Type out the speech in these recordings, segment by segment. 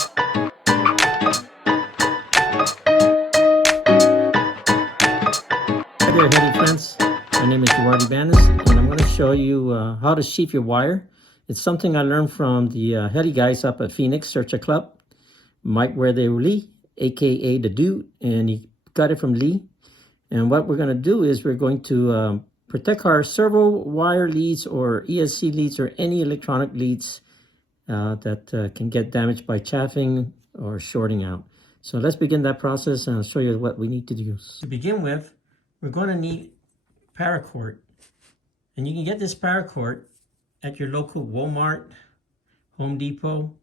Hi there, Heli friends. My name is Girard Ibanez, and I'm going to show you how to sheath your wire. It's something I learned from the Heli guys up at Phoenix Searcher Club. Mike Where They Lee, aka the Dude, and he got it from Lee. And what we're going to do is we're going to protect our servo wire leads or ESC leads or any electronic leads that can get damaged by chaffing or shorting out. So let's begin that process, and I'll show you what we need to do. To begin with, we're going to need paracord, and you can get this paracord at your local Walmart, Home Depot.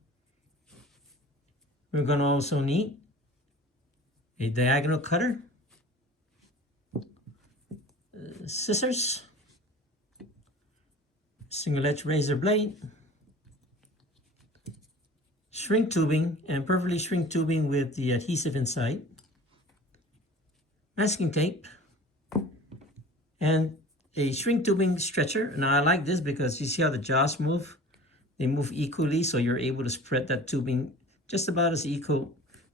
We're going to also need a diagonal cutter, scissors, single edge razor blade, shrink tubing, and perfectly shrink tubing with the adhesive inside, masking tape, and a shrink tubing stretcher. Now I like this because you see how the jaws move? They move equally, so you're able to spread that tubing just about as equal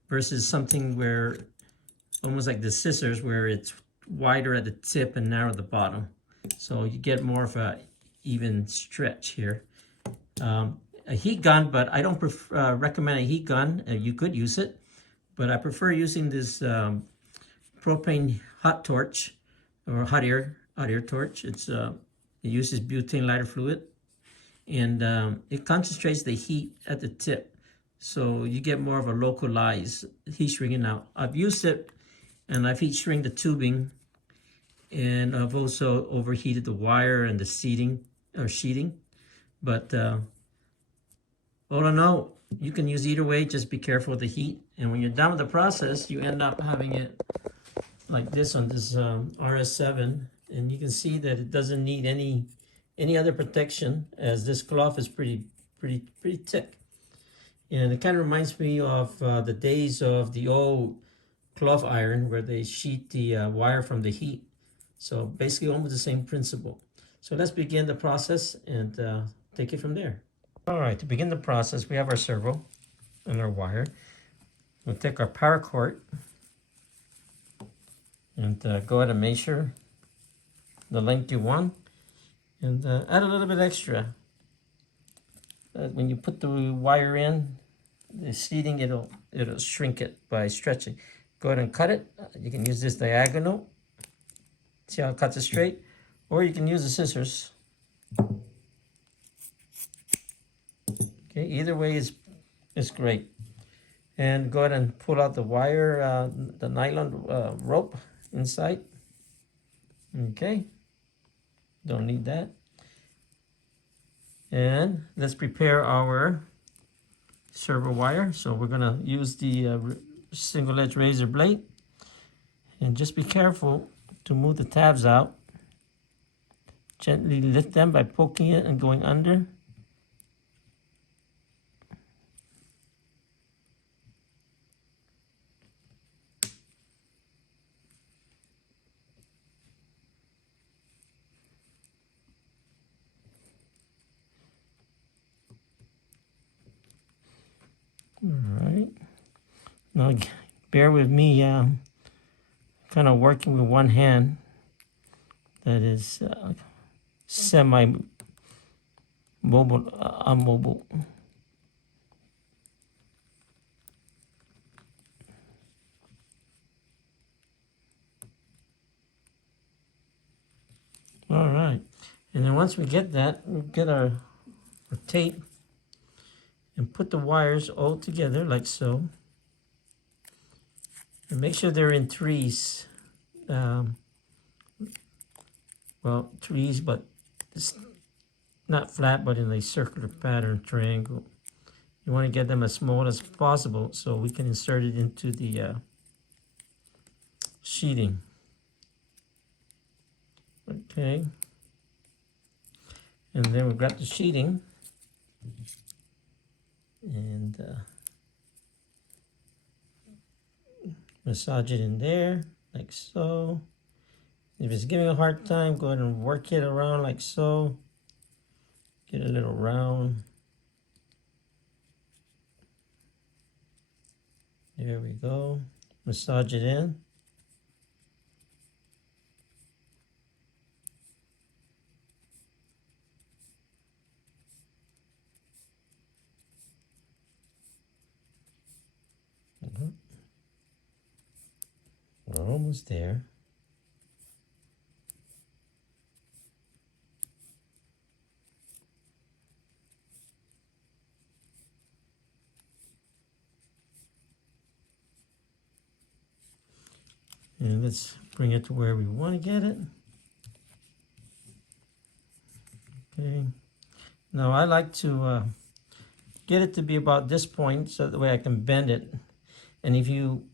versus something where, almost like the scissors, where it's wider at the tip and narrow at the bottom. So you get more of a even stretch here. A heat gun, but I don't recommend a heat gun. You could use it, but I prefer using this propane hot torch or hot air torch. It uses butane lighter fluid, and it concentrates the heat at the tip, so you get more of a localized heat shrinking. Now I've used it, and I've heat shrinked the tubing, and I've also overheated the wire and the sheathing. But all in all, you can use either way. Just be careful with the heat, and when you're done with the process, you end up having it like this on this RS7, and you can see that it doesn't need any other protection, as this cloth is pretty thick. And it kind of reminds me of the days of the old cloth iron, where they sheet the wire from the heat. So basically almost the same principle. So let's begin the process and take it from there. All right, to begin the process, we have our servo and our wire. We'll take our paracord and go ahead and measure the length you want, and add a little bit extra. When you put the wire in, the sheathing, it'll shrink it by stretching. Go ahead and cut it. You can use this diagonal. See how it cuts it straight? Or you can use the scissors. Okay, either way is great. And go ahead and pull out the wire, the nylon rope inside. Okay, don't need that. And let's prepare our servo wire. So we're gonna use the single edge razor blade, and just be careful to move the tabs out. Gently lift them by poking it and going under. All right, now bear with me, kind of working with one hand that is semi-mobile, immobile. All right, and then once we get that, we'll get our tape and put the wires all together like so. And make sure they're in threes. Well, threes, but it's not flat, but in a circular pattern, triangle. You want to get them as small as possible so we can insert it into the sheathing. Okay. And then we've got the sheathing. And massage it in there like so. If it's giving a hard time, go ahead and work it around like so. Get a little round. There we go. Massage it in. We're almost there. And let's bring it to where we want to get it. Okay. Now I like to get it to be about this point so that way I can bend it. And if you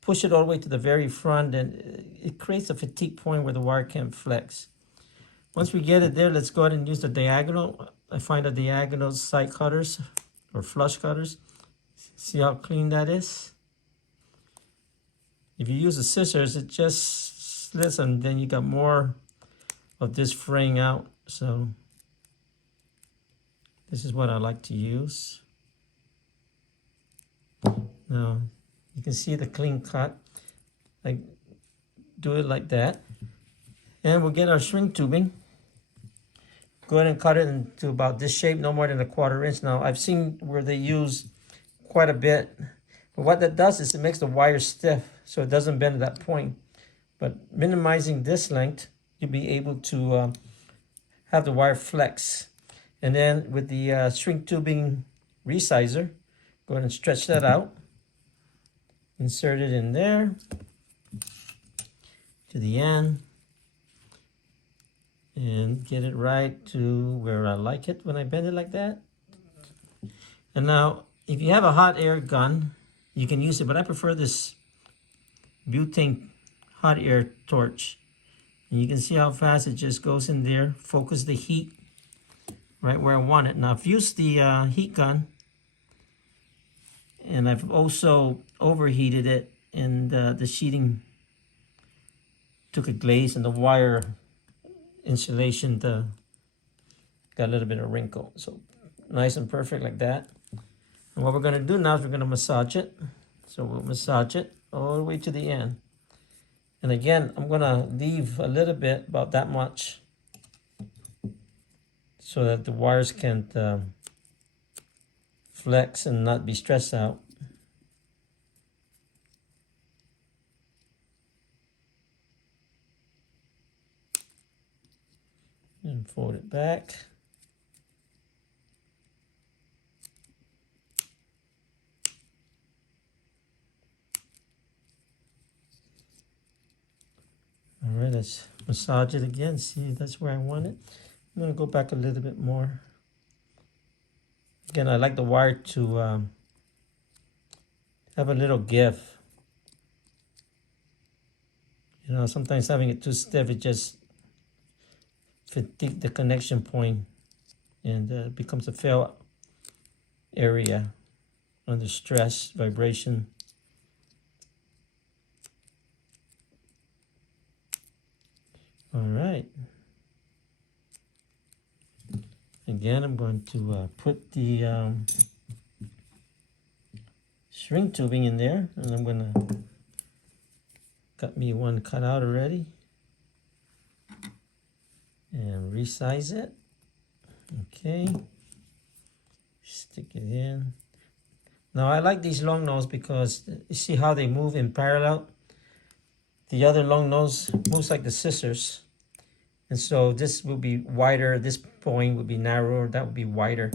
push it all the way to the very front, then it creates a fatigue point where the wire can't flex. Once we get it there, let's go ahead and use the diagonal. I find the diagonal side cutters or flush cutters. See how clean that is? If you use the scissors, it just slits and then you got more of this fraying out. So this is what I like to use. Now you can see the clean cut. I do it like that. And we'll get our shrink tubing. Go ahead and cut it into about this shape, no more than a 1/4 inch. Now I've seen where they use quite a bit. But what that does is it makes the wire stiff so it doesn't bend at that point. But minimizing this length, you'll be able to have the wire flex. And then with the shrink tubing resizer, go ahead and stretch that out. Insert it in there to the end. And get it right to where I like it when I bend it like that. And now, if you have a hot air gun, you can use it, but I prefer this butane hot air torch. And you can see how fast it just goes in there, focus the heat right where I want it. Now I've used the heat gun, and I've also overheated it, and the sheathing took a glaze, and the wire insulation got a little bit of wrinkle. So nice and perfect like that. And what we're going to do now is we're going to massage it. So we'll massage it all the way to the end. And again, I'm going to leave a little bit, about that much, so that the wires can't flex and not be stressed out. And fold it back. All right, let's massage it again. See, that's where I want it. I'm going to go back a little bit more. Again, I like the wire to have a little give. You know, sometimes having it too stiff, it just fatigue the connection point, and it becomes a fail area under stress, vibration. All right. Again, I'm going to put the shrink tubing in there, and I'm going to got me one cut out already. And resize it. Okay. Stick it in. Now I like these long nose because you see how they move in parallel. The other long nose moves like the scissors. And so this will be wider, this point would be narrower, that would be wider.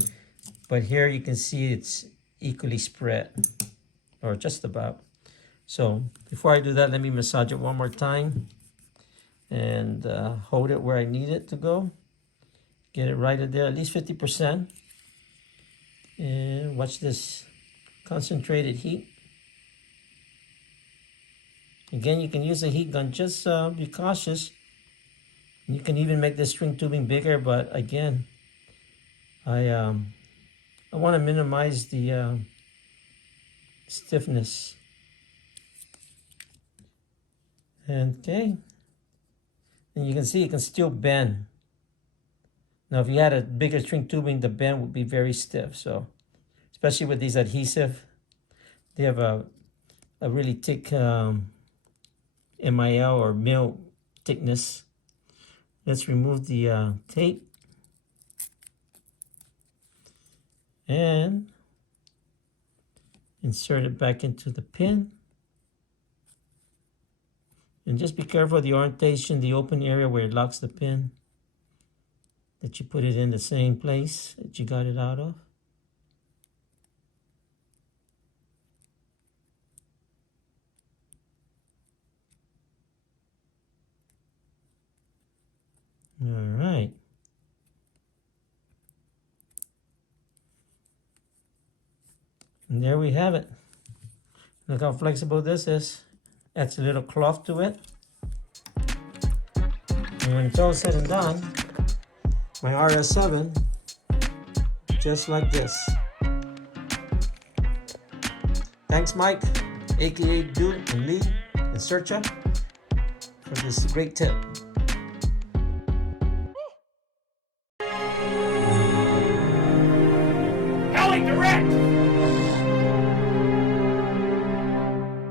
But here you can see it's equally spread, or just about. So before I do that, let me massage it one more time. And hold it where I need it to go. Get it right in there, at least 50%. And watch this concentrated heat. Again, you can use a heat gun, just be cautious. You can even make this string tubing bigger, but again, I want to minimize the stiffness. Okay. And you can see it can still bend. Now, if you had a bigger string tubing, the bend would be very stiff. So, especially with these adhesive, they have a a really thick MIL or mil thickness. Let's remove the tape and insert it back into the pin. And just be careful of the orientation, the open area where it locks the pin, that you put it in the same place that you got it out of. All right. And there we have it. Look how flexible this is. Adds a little cloth to it. And when it's all said and done, my RS7, just like this. Thanks, Mike, aka Dude and Lee and Searcha, for this great tip. Heli direct!